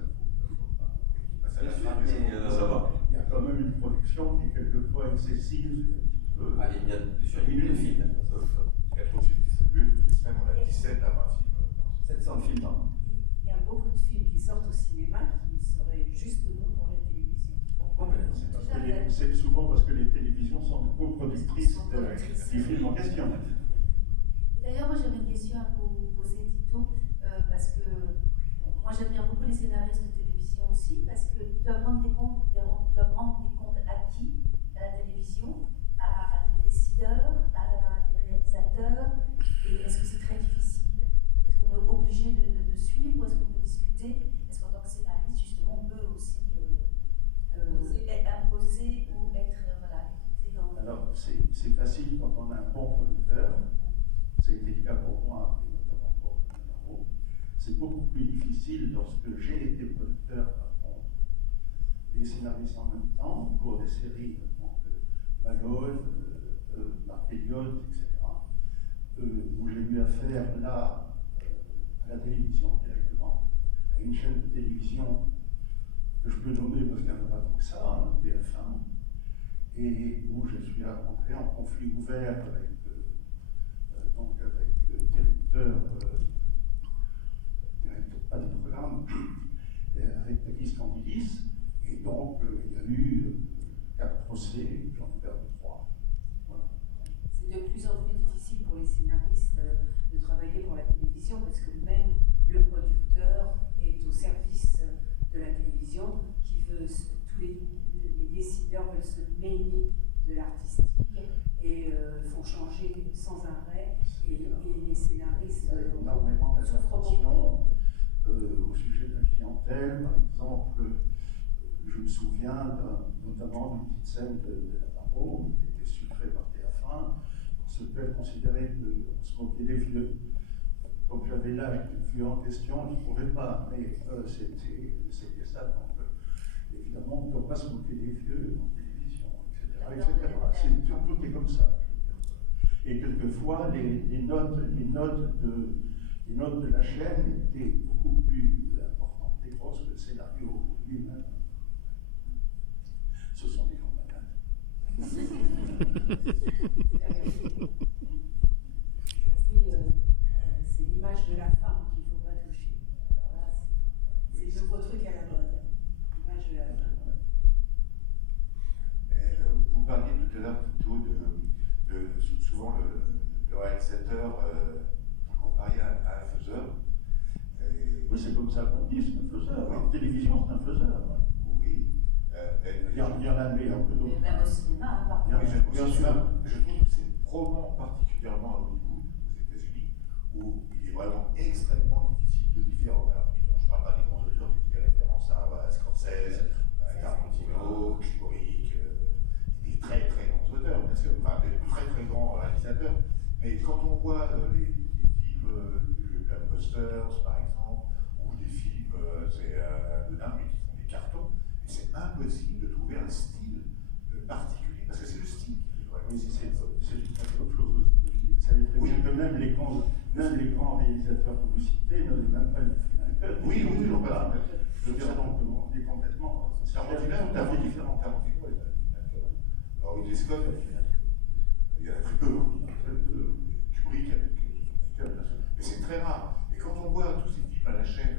Ça Bien sûr, va, mais Il y a quand même une production qui est quelquefois excessive. Allez, il y a de films. il y a trop de films distribués. Toutes les semaines, on a 17 à 20 films. 700 films par an. Il y a beaucoup de films qui sortent au cinéma qui seraient juste bons pour la télévision. Complètement. C'est souvent parce que les télévisions sont co-productrices du film en question. D'ailleurs, moi j'avais une question à vous poser, Tito, parce que moi j'admire beaucoup les scénaristes de télévision aussi, parce qu'ils doivent rendre des comptes acquis à la télévision, à des décideurs, à des réalisateurs. Et est-ce que c'est très difficile? Est-ce qu'on est obligé de suivre ou est-ce qu'on peut discuter? Est-ce qu'en tant que scénariste, justement, on peut aussi imposer ou être écouté dans... Alors, c'est facile quand on a un bon producteur. C'était le cas pour moi, et notamment pour Navarro. C'est beaucoup plus difficile lorsque j'ai été producteur, par contre, les scénaristes en même temps, pour des séries, donc Malone, Marc Elliott, etc., où j'ai eu affaire là, à la télévision directement, à une chaîne de télévision que je peux nommer parce qu'il n'y en a pas tant que ça, hein, TF1, et où je suis rentré en conflit ouvert avec le directeur, pas du programme, avec Takis Candidis, et donc il y a eu 4 procès, j'en ai perdu 3. Voilà. C'est de plus en plus difficile pour les scénaristes de travailler pour la télévision parce que même le producteur est au service de la télévision qui veut, tous les décideurs veulent se mêler de l'artistique et font changer sans arrêt et les scénaristes énormément souffrent beaucoup. Au sujet de la clientèle, par exemple, je me souviens notamment d'une petite scène de Navarro qui était sucrée par TF1, parce qu'elle considérait qu'on se moquait des vieux. Comme j'avais l'âge du vieux en question, je ne trouvais pas, mais c'était ça. Donc, évidemment, on ne doit pas se moquer des vieux en télévision, etc. Tout est comme ça. Et quelquefois, les notes de la chaîne étaient beaucoup plus importantes et grosses que le scénario lui-même. Ce sont des grands malades. C'est l'image de la femme qu'il ne faut pas toucher. Alors là, c'est le nouveau truc à la mode. L'image de la femme. Vous parliez tout à l'heure plutôt souvent le réalisateur, vous le compariez à un faiseur. Oui, c'est comme ça qu'on dit, c'est un faiseur. En télévision, c'est un faiseur. Oui. Il y en a de meilleurs que d'autres. Même au cinéma, par Oui, contre. bien sûr. Je trouve que c'est probablement particulièrement à Hollywood, aux États-Unis, où il est vraiment extrêmement difficile de différencier. Je ne parle pas des grands auteurs qui font référence à Scorsese, à Tarantino, Kubrick, des très très grands auteurs, bien sûr, enfin des très très grands réalisateurs. Mais quand on voit les films de Blockbusters, par exemple, ou des films de dingue, mais qui font des cartons, c'est impossible de trouver un style particulier, parce que c'est le style qui fait Oui, c'est autre chose aux États-Unis. Vous savez très bien que même les grands réalisateurs que vous citez n'avaient même pas Oui, oui, on va. Je veux dire, donc, on est complètement. Tarantino, tout à fait différent. Tarantino est un film. Alors, Ridley Scott, il y en a très peu. Kubrick, mais c'est très rare. Et quand on voit tous ces films à la chaîne,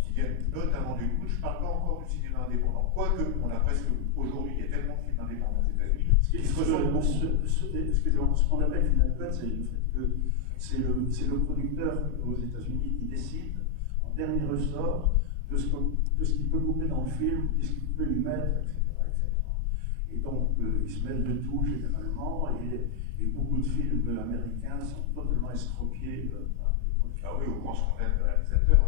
qui viennent notamment du coup, je ne parle pas encore du cinéma indépendant. Quoique, on a presque, aujourd'hui, il y a tellement de films indépendants aux États-Unis. Ce qu'on appelle Final Cut, c'est le fait que c'est le producteur aux États-Unis qui décide, en dernier ressort, de ce qu'il peut couper dans le film, de ce qu'il peut y mettre, etc. Et donc, ils se mêlent de tout généralement, et beaucoup de films américains sont totalement estropiés par les producteurs. Ah oui, au grand scandale de réalisateur,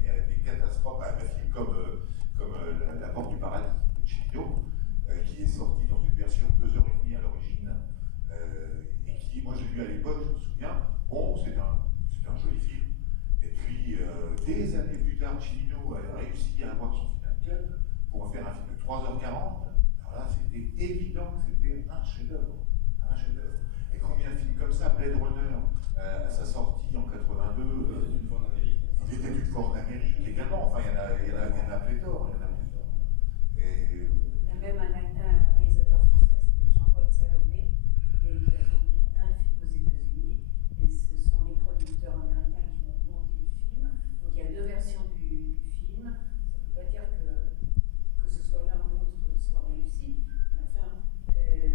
il y a des catastrophes. Un film comme La Porte du Paradis de Chino, qui est sorti dans une version 2h30 à l'origine, et qui, moi je l'ai vu à l'époque, je me souviens, bon, c'est un joli film. Et puis, des années plus tard, Chino a réussi à avoir son final cut pour faire un film de 3h40. Alors là, c'était évident que c'était un chef-d'œuvre. Un chef-d'œuvre. Et combien de films comme ça, Blade Runner, à sa sortie en 82, Une fois en Amérique. il était une fois en Amérique également. Enfin, il y en a pléthore. Et, Il y a même un réalisateur français qui s'appelle Jean-Paul Salomé et qui a tourné un film aux États-Unis. Et ce sont les producteurs américains qui ont monté le film. Donc il y a deux versions du film. Ça ne veut pas dire que ce soit l'un ou l'autre soit réussi. Mais enfin,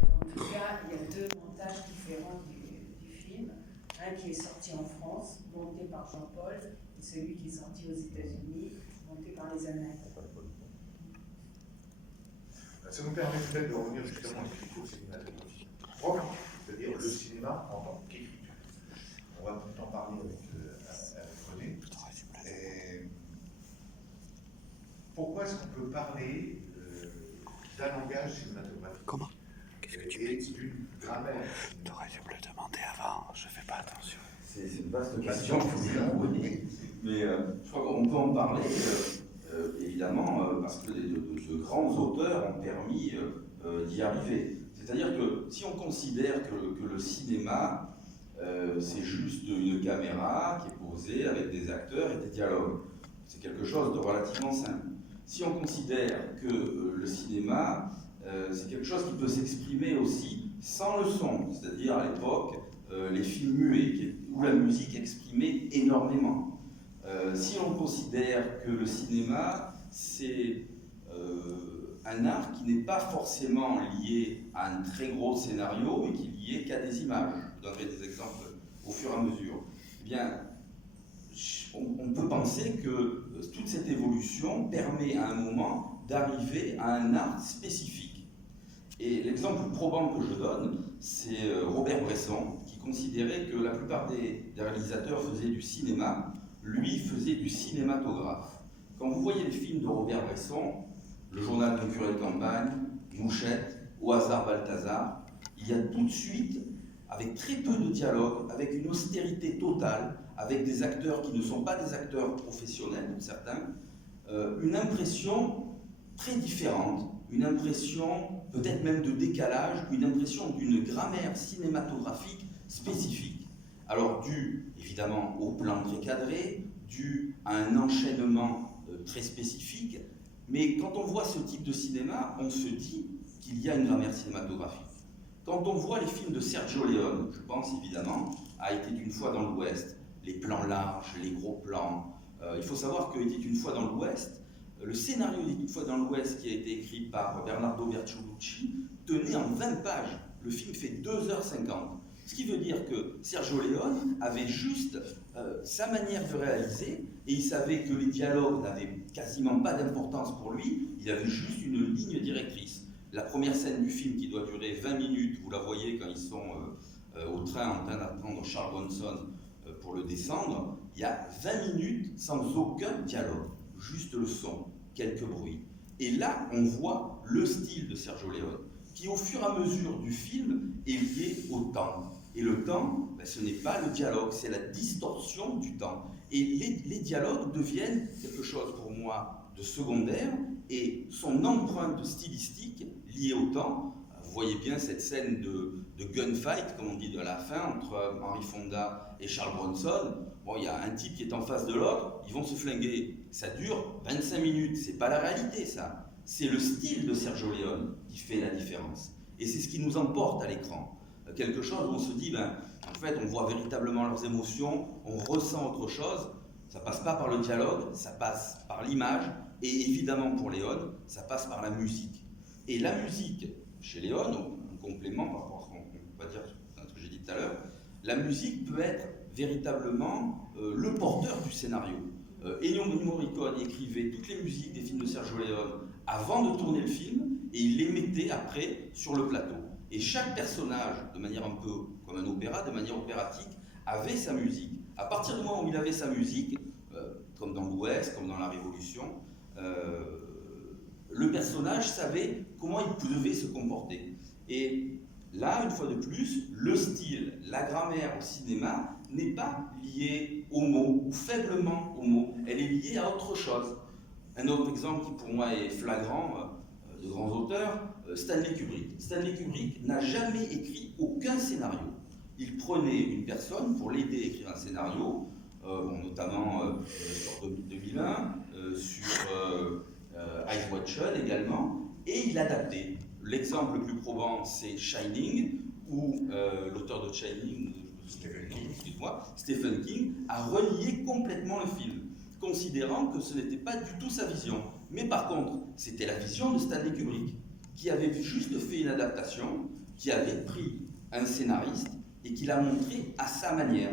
en tout cas, il y a deux montages différents du film. Un qui est sorti en France, monté par Jean-Paul, et celui qui est sorti aux États-Unis, monté par les Américains. ça nous permet peut-être de revenir justement à l'écriture cinématographique propre, c'est-à-dire le cinéma en tant qu'écriture. On va en parler avec René. Et pourquoi est-ce qu'on peut parler d'un langage cinématographique? Comment? Qu'est-ce que tu et d'une grammaire? T'aurais dû me le demander avant, je fais pas attention. C'est une vaste question, mais je crois qu'on peut en parler, évidemment, parce que de grands auteurs ont permis d'y arriver. C'est-à-dire que si on considère que le cinéma, c'est juste une caméra qui est posée avec des acteurs et des dialogues, c'est quelque chose de relativement simple. Si on considère que le cinéma, c'est quelque chose qui peut s'exprimer aussi sans le son, c'est-à-dire à l'époque, les films muets, où la musique exprimait énormément. Si l'on considère que le cinéma, c'est un art qui n'est pas forcément lié à un très gros scénario, mais qui est lié qu'à des images. Je donnerai des exemples au fur et à mesure. Eh bien, on peut penser que toute cette évolution permet à un moment d'arriver à un art spécifique. Et l'exemple le plus probant que je donne, c'est Robert Bresson, qui considérait que la plupart des réalisateurs faisaient du cinéma, lui faisait du cinématographe. Quand vous voyez le film de Robert Bresson, Le journal d'un curé de campagne, Mouchette, Au hasard Balthazar, il y a tout de suite, avec très peu de dialogue, avec une austérité totale, avec des acteurs qui ne sont pas des acteurs professionnels, pour certains, une impression très différente, une impression peut-être même de décalage, une impression d'une grammaire cinématographique spécifique. Alors dû évidemment au plan très cadré, dû à un enchaînement très spécifique, mais quand on voit ce type de cinéma, on se dit qu'il y a une grammaire cinématographique. Quand on voit les films de Sergio Leone, je pense évidemment à Était une fois dans l'Ouest, les plans larges, les gros plans, il faut savoir que Était une fois dans l'Ouest, le scénario d'Était une fois dans l'Ouest qui a été écrit par Bernardo Bertolucci tenait en 20 pages. Le film fait 2h50. Ce qui veut dire que Sergio Leone avait juste sa manière de réaliser et il savait que les dialogues n'avaient quasiment pas d'importance pour lui, il avait juste une ligne directrice. La première scène du film qui doit durer 20 minutes, vous la voyez quand ils sont au train en train d'attendre Charles Bronson pour le descendre, il y a 20 minutes sans aucun dialogue, juste le son, quelques bruits. Et là, on voit le style de Sergio Leone, qui au fur et à mesure du film est lié au temps. Et le temps, ce n'est pas le dialogue, c'est la distorsion du temps. Et les dialogues deviennent quelque chose pour moi de secondaire, et son empreinte stylistique liée au temps, vous voyez bien cette scène de gunfight, comme on dit, de la fin, entre Henry Fonda et Charles Bronson. Bon, il y a un type qui est en face de l'autre, ils vont se flinguer. Ça dure 25 minutes, c'est pas la réalité, ça. C'est le style de Sergio Leone qui fait la différence. Et c'est ce qui nous emporte à l'écran. Quelque chose où on se dit, en fait, on voit véritablement leurs émotions, on ressent autre chose. Ça passe pas par le dialogue, ça passe par l'image, et évidemment pour Leone, ça passe par la musique. Et la musique, chez Leone, en complément par rapport à ce qu'on va dire, ce que j'ai dit tout à l'heure, la musique peut être véritablement le porteur du scénario. Ennio Morricone écrivait toutes les musiques des films de Sergio Leone avant de tourner le film, et il les mettait après sur le plateau. Et chaque personnage, de manière un peu comme un opéra, de manière opératique, avait sa musique. À partir du moment où il avait sa musique, comme dans l'Ouest, comme dans la Révolution, le personnage savait comment il devait se comporter. Et là, une fois de plus, le style, la grammaire au cinéma n'est pas liée aux mots, ou faiblement aux mots, elle est liée à autre chose. Un autre exemple qui pour moi est flagrant, de grands auteurs, Stanley Kubrick. Stanley Kubrick n'a jamais écrit aucun scénario. Il prenait une personne pour l'aider à écrire un scénario, notamment sur 2001, sur Eyes Wide Shut également, et il adaptait. L'exemple le plus probant, c'est Shining, où l'auteur de Shining, Stephen King, a renié complètement le film, considérant que ce n'était pas du tout sa vision. Mais par contre, c'était la vision de Stanley Kubrick, qui avait juste fait une adaptation, qui avait pris un scénariste et qui l'a montré à sa manière.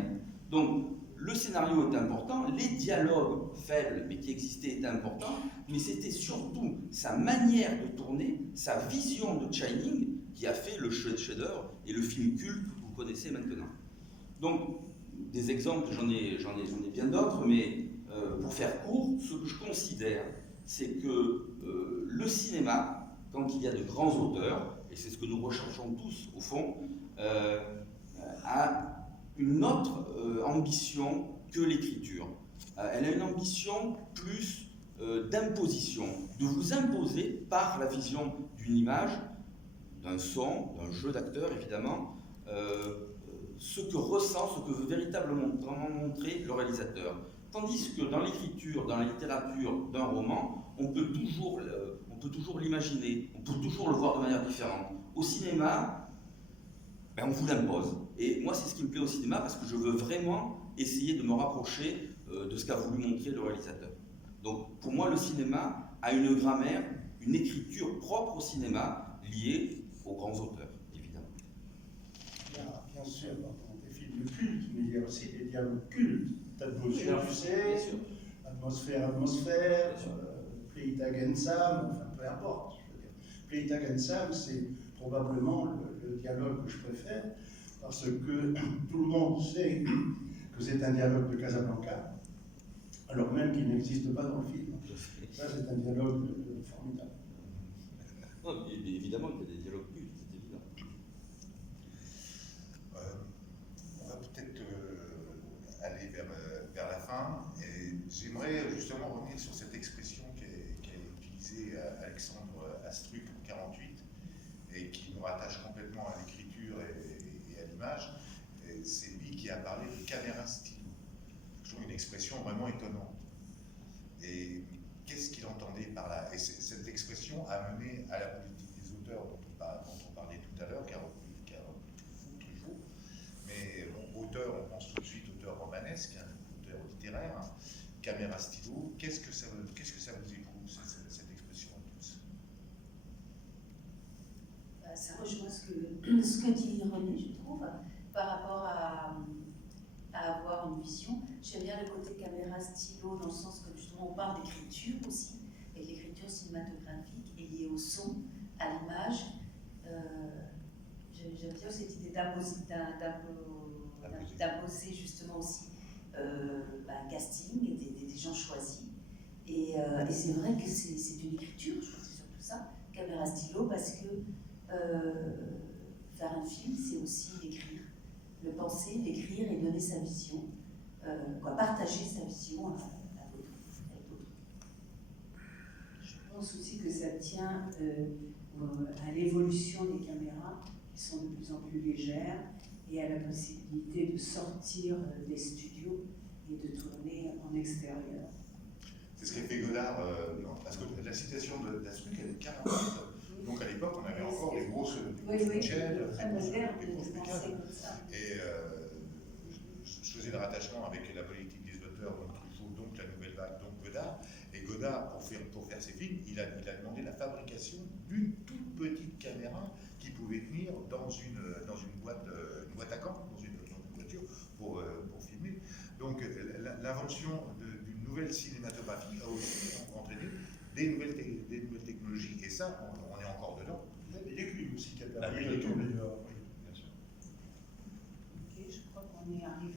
Donc, le scénario est important, les dialogues faibles, mais qui existaient, étaient importants, mais c'était surtout sa manière de tourner, sa vision de Shining, qui a fait le chef-d'œuvre et le film culte que vous connaissez maintenant. Donc, des exemples, j'en ai bien d'autres, mais pour faire court, ce que je considère, c'est que le cinéma, quand il y a de grands auteurs, et c'est ce que nous recherchons tous au fond, a une autre ambition que l'écriture. Elle a une ambition plus d'imposition, de vous imposer par la vision d'une image, d'un son, d'un jeu d'acteur évidemment, ce que ressent, ce que veut véritablement montrer le réalisateur. Tandis que dans l'écriture, dans la littérature d'un roman, on peut toujours l'imaginer, on peut toujours le voir de manière différente. Au cinéma, on vous l'impose. Et moi, c'est ce qui me plaît au cinéma, parce que je veux vraiment essayer de me rapprocher de ce qu'a voulu montrer le réalisateur. Donc, pour moi, le cinéma a une grammaire, une écriture propre au cinéma, liée aux grands auteurs, évidemment. Il y a bien sûr des films cultes, mais il y a aussi des dialogues cultes. Atmosphère, tu sais, atmosphère, Play It Again Sam, enfin peu importe. Je veux dire. Play It Again Sam, c'est probablement le dialogue que je préfère, parce que tout le monde sait que c'est un dialogue de Casablanca, alors même qu'il n'existe pas dans le film. Ça, c'est un dialogue formidable. Non, mais évidemment, il y a des dialogues cultes, c'est évident. On va peut-être aller vers la fin, et j'aimerais justement revenir sur cette expression qu'a utilisée Alexandre Astruc en 1948, et qui nous rattache complètement à l'écriture et à l'image. C'est lui qui a parlé de caméra stylo. Je trouve une expression vraiment étonnante. Et qu'est-ce qu'il entendait par là? Et cette expression a mené à la politique des auteurs dont on parlait tout à l'heure, car toujours. Mais bon, auteur, on pense tout de suite auteur romanesque, auteur littéraire, caméra stylo. Qu'est-ce que ça vous éprouve, cette expression à tous? Ça rejoint ce que dit René, je trouve, par rapport à avoir une vision. J'aime bien le côté caméra stylo, dans le sens que justement on parle d'écriture aussi, et l'écriture cinématographique est liée au son, à l'image. J'aime bien cette idée d'imposer justement aussi un casting et des gens choisis. Et c'est vrai que c'est une écriture, je trouve que c'est surtout ça, caméra stylo, parce que faire un film, c'est aussi l'écrire, le penser, l'écrire et donner sa vision, partager sa vision à d'autres. Je pense aussi que ça tient à l'évolution des caméras qui sont de plus en plus légères et à la possibilité de sortir des studios et de tourner en extérieur. C'est ce qu'a fait Godard, parce que la citation d'Astruc, elle est 40. Donc à l'époque, on avait encore des grosses chaînes, très modernes, et je faisais le rattachement avec la politique des auteurs, donc Truffaut, donc la nouvelle vague, donc Godard. Et Godard, pour faire ses films, il a demandé la fabrication d'une toute petite caméra qui pouvait tenir dans une boîte à camp, dans une voiture, pour filmer. Donc l'invention d'une nouvelle cinématographie a aussi entraîné des nouvelles technologies, et ça, on est encore dedans. Il écrit aussi quelqu'un. Ah oui, il écrit. Bien sûr. Ok, je crois qu'on est arrivé.